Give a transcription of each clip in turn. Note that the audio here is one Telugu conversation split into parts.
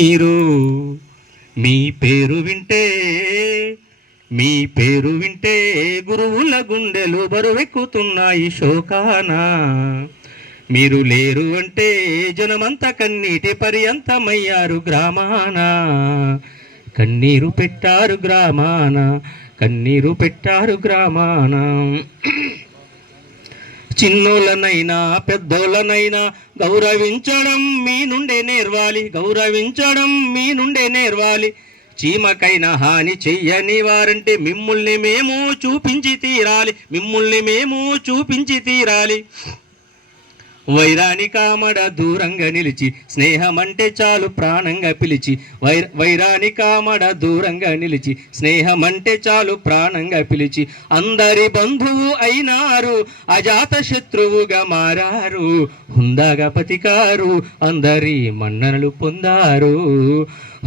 మీరు మీ పేరు వింటే మీ పేరు వింటే గురువుల గుండెలు బరువెక్కుతున్నాయి శోకాన. మీరు లేరు అంటే జనమంతా కన్నీటి పర్యంతమయ్యారు గ్రామాన. కన్నీరు పెట్టారు గ్రామాన, కన్నీరు పెట్టారు గ్రామాన. చిన్నోళ్ళనైనా పెద్దోళ్ళనైనా గౌరవించడం మీ నుండే నేర్వాలి, గౌరవించడం మీ నుండే నేర్వాలి. చీమకైనా హాని చెయ్యని వారంటే మిమ్ముల్ని మేము చూపించి తీరాలి, మిమ్ముల్ని మేము చూపించి తీరాలి. వైరాని కామడ దూరంగా నిలిచి స్నేహమంటే చాలు ప్రాణంగా పిలిచి, వైరాని కామడ దూరంగా నిలిచి స్నేహమంటే చాలు ప్రాణంగా పిలిచి, అందరి బంధువు అయినారు అజాత శత్రువుగా మారారు. హుందాగా బతికారు అందరి మన్ననలు పొందారు,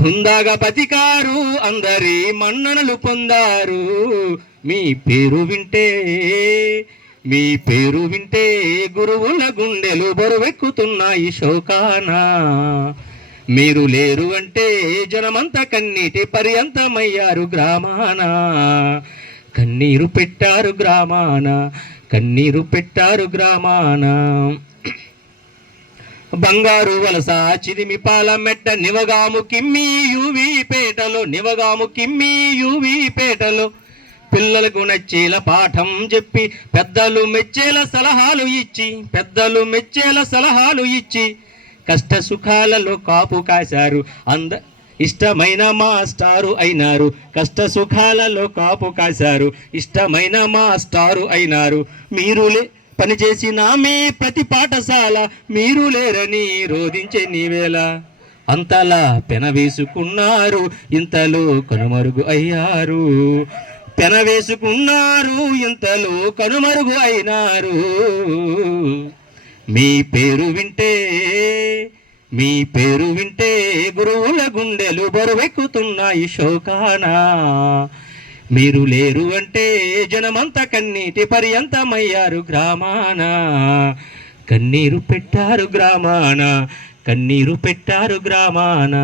హుందాగా బతికారు అందరి మన్ననలు పొందారు. మీ పేరు వింటే మీ పేరు వింటే గురువుల గుండెలు బరువెక్కుతున్నాయి శోకాన. మీరు లేరు అంటే జనమంతా కన్నీటి పర్యంతమయ్యారు గ్రామాన. కన్నీరు పెట్టారు గ్రామాన, కన్నీరు పెట్టారు గ్రామాన. బంగారు వలస చిదిమి పాల మెట్ట నివగాము కిమ్మి యూవి పేటలో, నివగాము కిమ్మి యూవి పేటలో పిల్లలకు నచ్చేల పాఠం చెప్పి పెద్దలు మెచ్చేల సలహాలు ఇచ్చి, పెద్దలు మెచ్చేల సలహాలు ఇచ్చి కష్ట సుఖాలలో కాపు కాశారు. ఇష్టమైన మాస్టారు అయినారు, కష్ట సుఖాలలో కాపు కాశారు, ఇష్టమైన మాస్టారు అయినారు. మీరు పనిచేసిన మీ ప్రతి పాఠశాల మీరు లేరని రోధించే నీవేళ. అంతలా పెనవేసుకున్నారు ఇంతలో కనుమరుగు అయ్యారు, పెనవేసుకున్నారు ఇంతలో కనుమరుగు అయినారు. మీ పేరు వింటే మీ పేరు వింటే గురువుల గుండెలు బరువెక్కుతున్నాయి శోకాన. మీరు లేరు అంటే జనమంతా కన్నీటి పర్యంతమయ్యారు గ్రామాన. కన్నీరు పెట్టారు గ్రామాన, కన్నీరు పెట్టారు గ్రామాన.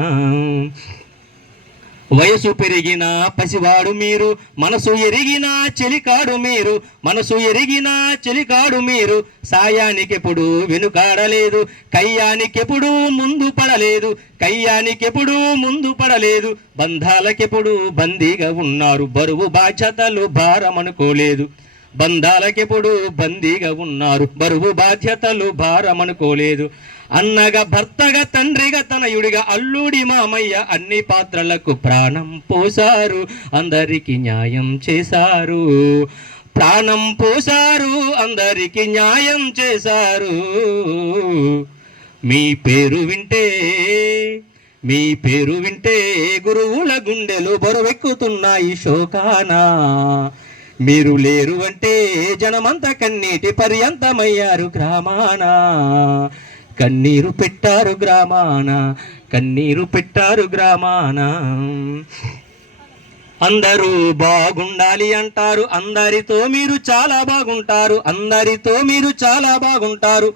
వయసు పెరిగిన పసివాడు మీరు, మనసు ఎరిగిన చెలికాడు మీరు, మనసు ఎరిగిన చెలికాడు మీరు. సాయానికెప్పుడు వెనుకాడలేదు, కయ్యానికెప్పుడు ముందు పడలేదు, కయ్యానికెప్పుడు ముందు పడలేదు. బంధాలకెప్పుడు బందీగా ఉన్నారు, బరువు బాధ్యతలు భారమనుకోలేదు. బంధాలకెప్పుడు బందీగా ఉన్నారు, బరువు బాధ్యతలు భారమనుకోలేదు. అన్నగా భర్తగా తండ్రిగా తనయుడిగా అల్లుడి మామయ్య అన్ని పాత్రలకు ప్రాణం పోసారు, అందరికి న్యాయం చేశారు. ప్రాణం పోసారు, అందరికి న్యాయం చేశారు. మీ పేరు వింటే మీ పేరు వింటే గురువుల గుండెలు బరువెక్కుతున్నాయి శోకాన. మీరు లేరు అంటే జనమంతా కన్నీటి పర్యంతమయ్యారు గ్రామాన. కన్నీరు పెట్టారు గ్రామాన, కన్నీరు పెట్టారు గ్రామాన. అందరూ బాగుండాలి అంటారు, అందరితో మీరు చాలా బాగుంటారు, అందరితో మీరు చాలా బాగుంటారు.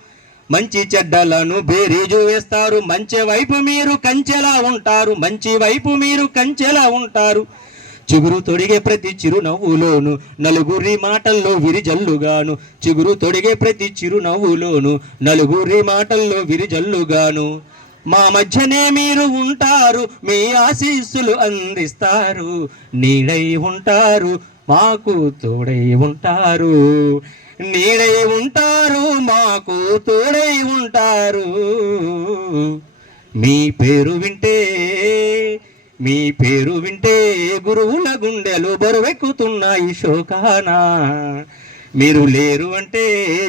మంచి చెడ్డలను బేరీజు వేస్తారు, మంచి వైపు మీరు కంచెలా ఉంటారు, మంచి వైపు మీరు కంచెలా ఉంటారు. చిగురు తొడిగే ప్రతి చిరునవ్వులోను నలుగురి మాటల్లో విరిజల్లుగాను, చిగురు తొడిగే ప్రతి చిరునవ్వులోను నలుగురి మాటల్లో విరిజల్లుగాను. మా మధ్యనే మీరు ఉంటారు, మీ ఆశీస్సులు అందిస్తారు, నీడై ఉంటారు మాకు తోడై ఉంటారు, నీడై ఉంటారు మాకు తోడై ఉంటారు. మీ పేరు వింటే మీ పేరు వింటే గురువుల గుండెలు బరువెక్కుతున్నాయి శోకాన. మీరు లేరు అంటే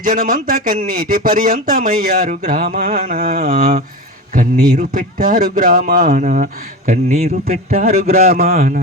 జనమంతా కన్నీటి పర్యంతమయ్యారు గ్రామాన. కన్నీరు పెట్టారు గ్రామాన, కన్నీరు పెట్టారు గ్రామాన.